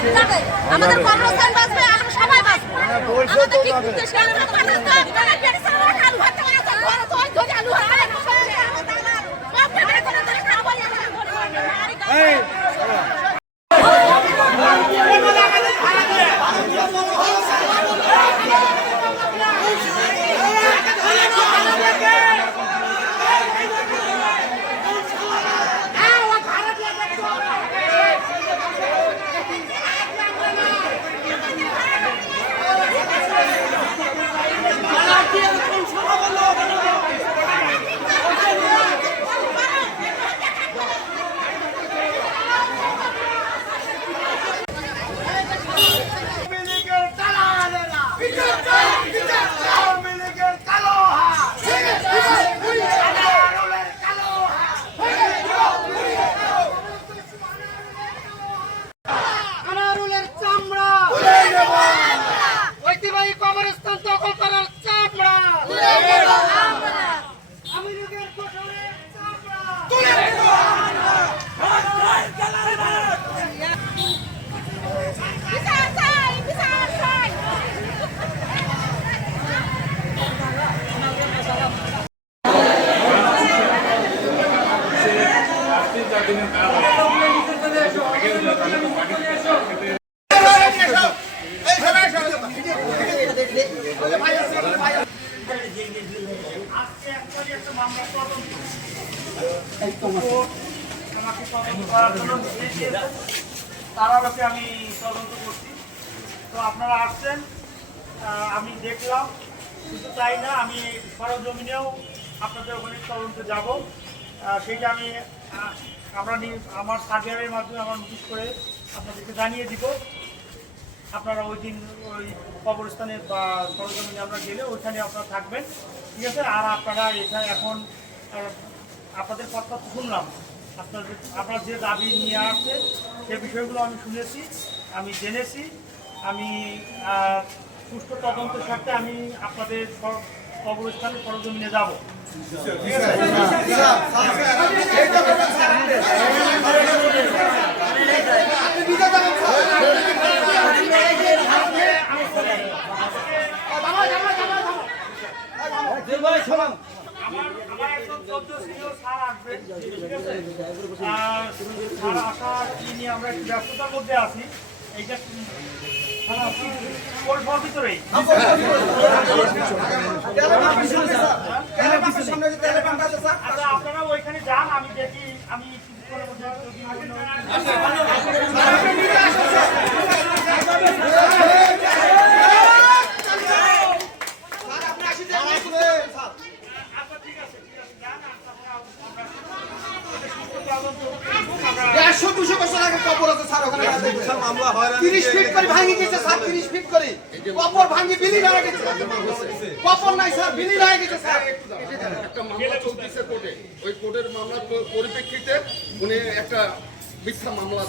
আমাদের কর্মস্থান বাঁচবে আমরা সবাই বাঁচবো। আমাদের কি দেশে আমরা তো মানুষ তো, আমরা পেটে ছাড়া আমরা আলু ভাত খাওয়া আছে, ঘরে তো ওই ধরে আলু ভাত খাওয়া আছে, সবাই আমাদের আমার, বাপরে বেটা করে ধরে খাওয়া বলি আমরা ঘরে ঘরে। আরে গাছ- আওয়ামী লীগের দালালেরা আওয়ামী লীগের কালো হাত আনারুলের কালো হাত আনারুলের চামড়া ঐতিহ্যবাহী কবরস্থান দখল করার চামড়া আওয়ামী লীগের কোঠরের চামড়া বিচার চাই, বিচার চাই। আজকে actually একটা মামলা তদন্ত। কোর্ট আমাকে তদন্ত করার জন্য। তার আলোকে আমি তদন্ত করছি। তো আপনারা আসছেন আমি দেখলাম, শুধু তাই না, আমি সরজমিনেও আপনাদের ওখানে তদন্তে যাব। সেইটা আমি আমরা আমার সার্ভেয়ারের মাধ্যমে আমার নোটিশ করে আপনাদেরকে জানিয়ে দিব। আপনারা ওই দিন ওই কবরস্থানে বা সরজমিনে আমরা গেলে ওইখানে আপনারা থাকবেন। ঠিক আছে? আর আপনারা এখানে এখন আপনাদের কথা শুনলাম আপনাদের আপনার যে দাবি নিয়ে আসছে সে বিষয়গুলো আমি শুনেছি আমি জেনেছি আমি সুষ্ঠু তদন্তের সাথে আমি আপনাদের কবরস্থানে সরজমিনে যাব ঠিক আর আসা কি নিয়ে আমরা ব্যস্ততার মধ্যে আছি। এইটা আচ্ছা আপনারা ওইখানে যান, আমি দেখি, আমি কিছুক্ষণের মধ্যে যদি অন্য- আচ্ছা ঠিক আছে ঠিক আছে যান আপনারা আমরা সুস্থ তদন্ত করব। আমরা দেড়শো দুশো কবর আছে স্যার ওখানে তিরিশ ফিট করে ভাঙি গেছে স্যার তিরিশ ফিট করে। কবর ভাঙি বিলীন হয়ে গেছে। কবর নাই স্যার বিলীন হয়ে গেছে স্যার। একটা মামলা চলতেছে কোর্টে। ওই কোর্টের মামলার পরিপ্রেক্ষিতে উনি একটা মিথ্যা মামলা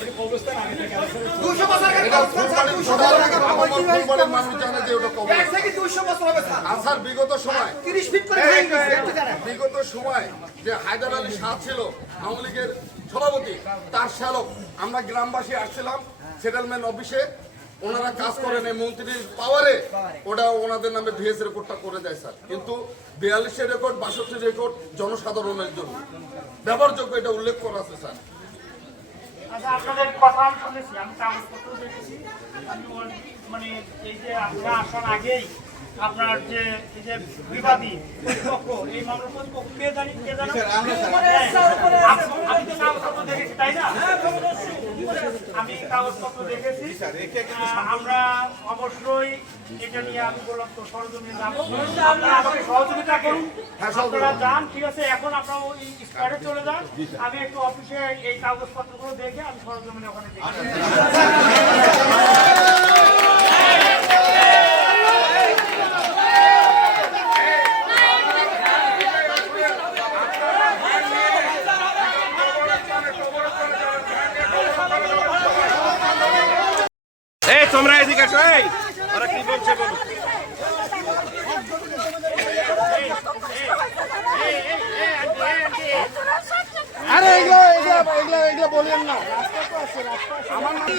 বিগত সময় বিগত সময় যে হায়দার আলী শাহ ছিল আওয়ামী লীগের সভাপতি তার শ্যালক আমরা গ্রামবাসী আসছিলাম সেটেলমেন্ট অফিসে ওনারা কাজ করেন এই মন্ত্রীর পাওয়ারে ওটা ওনাদের নামে ভিএস রেকর্ডটা করে দেয় স্যার। কিন্তু বিয়াল্লিশের রেকর্ড বাষট্টি রেকর্ড জনসাধারণের জন্য। ব্যবহারযোগ্য এটা উল্লেখ করা আছে স্যার। আচ্ছা আপনাদের কথা আমি শুনেছি, আমি কাগজপত্র দেখেছি। আমি মানে এই যে আপনারা আসার আগেই আপনার যে এই যে বিবাদী প্রতিপক্ষ এই মামলার প্রতিপক্ষ কে জানি কে জানো? হ্যাঁ, আমি তো কাগজপত্র দেখেছি তাই না? আমি কাগজপত্র দেখেছি। আহ, আমরা অবশ্যই এটা নিয়ে আমি বললাম তো সরজমিনে যাব আপনারা আমাকে সহযোগিতা করুন। আপনারা যান ঠিক আছে? এখন আপনারা ওই স্কোয়াডে চলে যান। আমি একটু অফিসে এই কাগজপত্রগুলো দেখে আমি সরজমিনে ওখানে দেখি তোমরা এদিকে আসো এই। ওরা কি বলছে বলো। আরে এগুলো এগুলো এগুলা এগুলা বলেন না। আমার নাম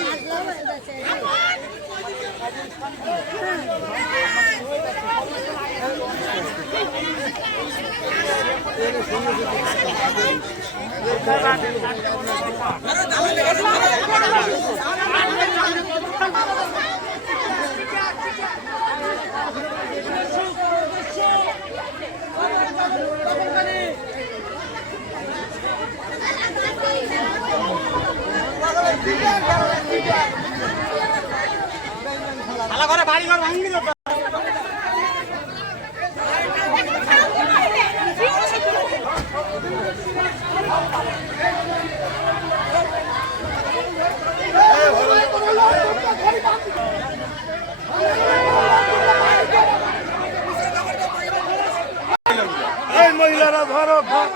করে বাড়ি ঘর ভাঙবি Hey, ধরো।